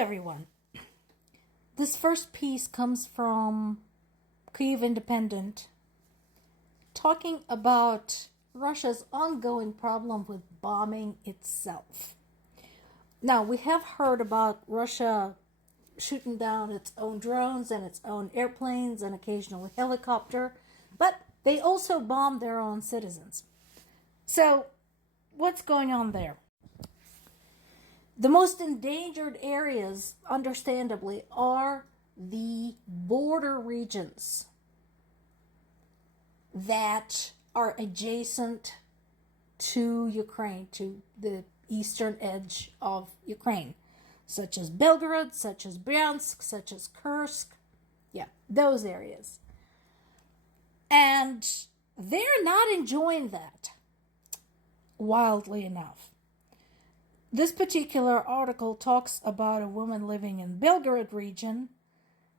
everyone. This first piece comes from Kyiv Independent, talking about Russia's ongoing problem with bombing itself. Now, we have heard about Russia shooting down its own drones and its own airplanes and occasionally helicopter, but they also bomb their own citizens. So, what's going on there? The most endangered areas, understandably, are the border regions that are adjacent to Ukraine, to the eastern edge of Ukraine, such as Belgorod, such as Bryansk, such as Kursk. Yeah, those areas. And they're not enjoying that, wildly enough. This particular article talks about a woman living in Belgorod region,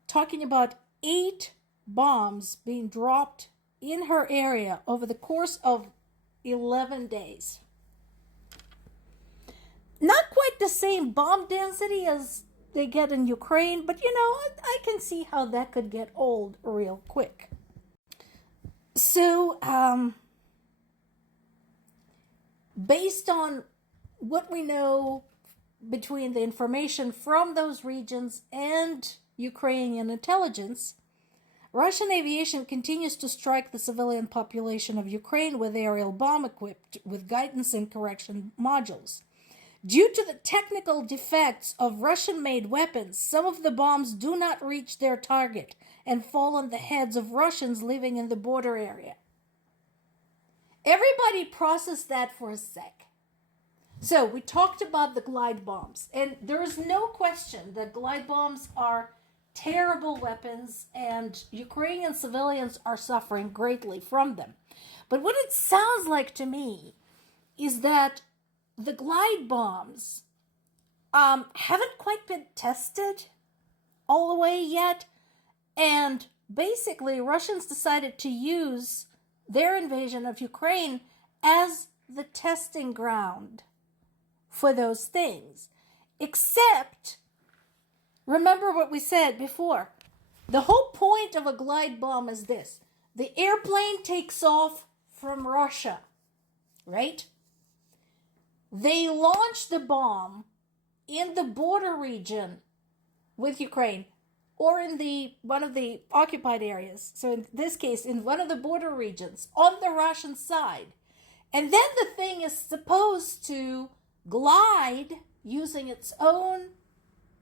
talking about 8 bombs being dropped in her area over the course of 11 days. Not quite the same bomb density as they get in Ukraine, but I can see how that could get old real quick. So, based on what we know between the information from those regions and Ukrainian intelligence, Russian aviation continues to strike the civilian population of Ukraine with aerial bomb equipped with guidance and correction modules. Due to the technical defects of Russian-made weapons, some of the bombs do not reach their target and fall on the heads of Russians living in the border area. Everybody process that for a sec. So, we talked about the glide bombs, and there is no question that glide bombs are terrible weapons, and Ukrainian civilians are suffering greatly from them. But what it sounds like to me is that the glide bombs haven't quite been tested all the way yet, and basically Russians decided to use their invasion of Ukraine as the testing ground for those things. Except, remember what we said before, the whole point of a glide bomb is this: the airplane takes off from Russia, right? They launch the bomb in the border region with Ukraine, or in one of the occupied areas. So in this case, in one of the border regions on the Russian side. And then the thing is supposed to glide using its own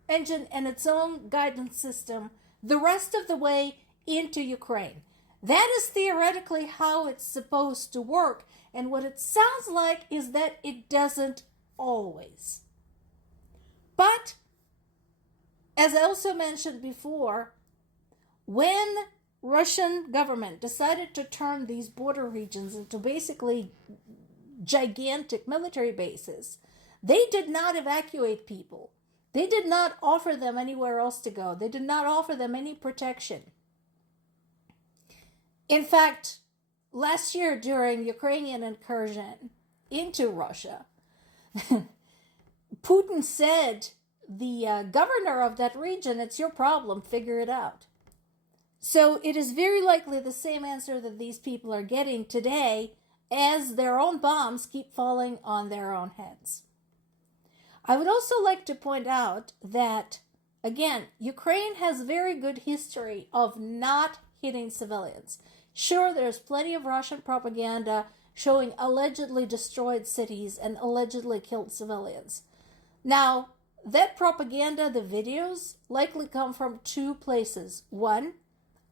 engine and its own guidance system the rest of the way into Ukraine. That is theoretically how it's supposed to work. And what it sounds like is that it doesn't always. But, as I also mentioned before, when Russian government decided to turn these border regions into basically gigantic military bases, they did not evacuate people. They did not offer them anywhere else to go. They did not offer them any protection. In fact, last year during Ukrainian incursion into Russia, Putin said, the governor of that region, it's your problem, figure it out. So it is very likely the same answer that these people are getting today as their own bombs keep falling on their own heads. I would also like to point out that, again, Ukraine has very good history of not hitting civilians. Sure, there's plenty of Russian propaganda showing allegedly destroyed cities and allegedly killed civilians. Now, that propaganda, the videos, likely come from 2 places. One,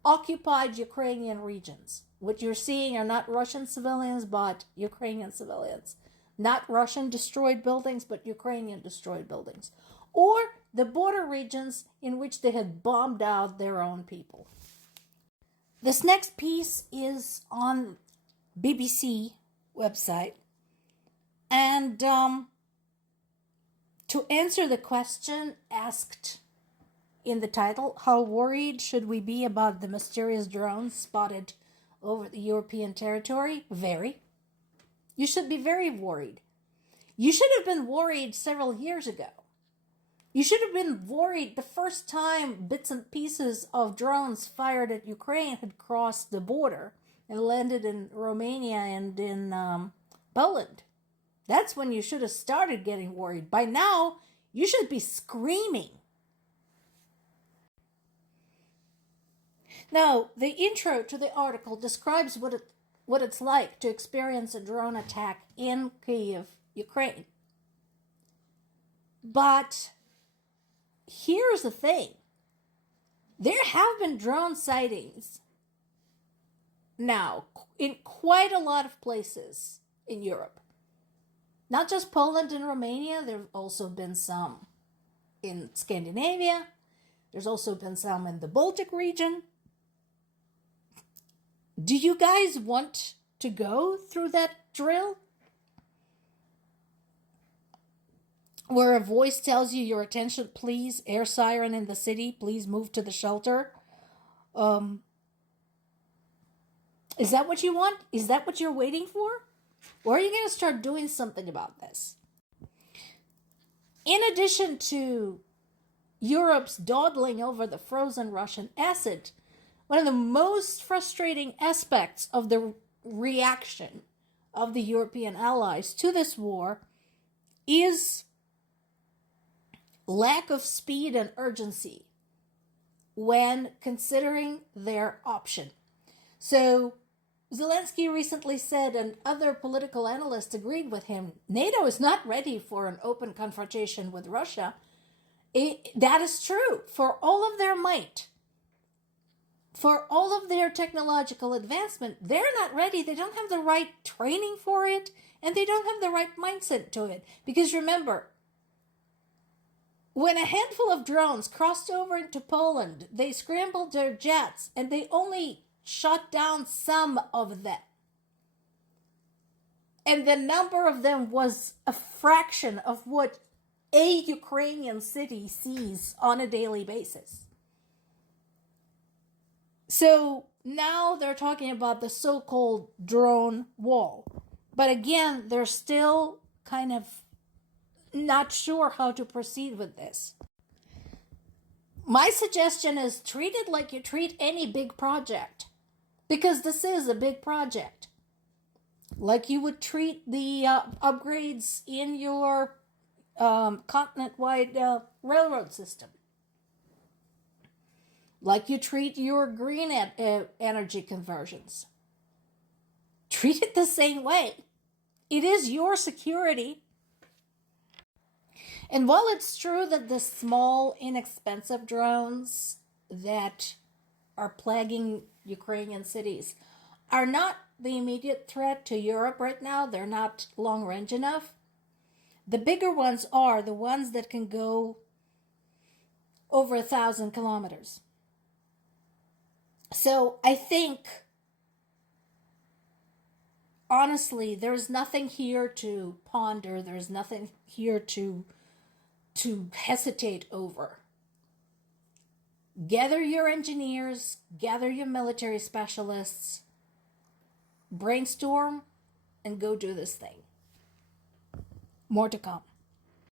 occupied Ukrainian regions. What you're seeing are not Russian civilians, but Ukrainian civilians. Not Russian destroyed buildings, but Ukrainian destroyed buildings. Or the border regions in which they had bombed out their own people. This next piece is on BBC website. And to answer the question asked in the title, how worried should we be about the mysterious drones spotted over the European territory? Very. You should be very worried. You should have been worried several years ago. You should have been worried the first time bits and pieces of drones fired at Ukraine had crossed the border and landed in Romania and in Poland. That's when you should have started getting worried. By now, you should be screaming. Now, the intro to the article describes what it's like to experience a drone attack in Kyiv, Ukraine. But here's the thing. There have been drone sightings now in quite a lot of places in Europe. Not just Poland and Romania, there have also been some in Scandinavia. There's also been some in the Baltic region. Do you guys want to go through that drill? Where a voice tells you your attention, please, air siren in the city, please move to the shelter. Is that what you want? Is that what you're waiting for? Or are you going to start doing something about this? In addition to Europe's dawdling over the frozen Russian asset, one of the most frustrating aspects of the reaction of the European allies to this war is lack of speed and urgency when considering their option. So Zelensky recently said, and other political analysts agreed with him, NATO is not ready for an open confrontation with Russia. That is true. For all of their might, for all of their technological advancement, they're not ready. They don't have the right training for it, and they don't have the right mindset to it. Because remember, when a handful of drones crossed over into Poland, they scrambled their jets, and they only shot down some of them. And the number of them was a fraction of what a Ukrainian city sees on a daily basis. So now they're talking about the so-called drone wall. But again, they're still kind of not sure how to proceed with this. My suggestion is treat it like you treat any big project. Because this is a big project. Like you would treat the upgrades in your continent-wide railroad system. Like you treat your green energy conversions. Treat it the same way. It is your security. And while it's true that the small, inexpensive drones that are plaguing Ukrainian cities are not the immediate threat to Europe right now, they're not long range enough. The bigger ones are the ones that can go over 1,000 kilometers. So I think, honestly, there's nothing here to ponder. There's nothing here to hesitate over. Gather your engineers, gather your military specialists, brainstorm, and go do this thing. More to come.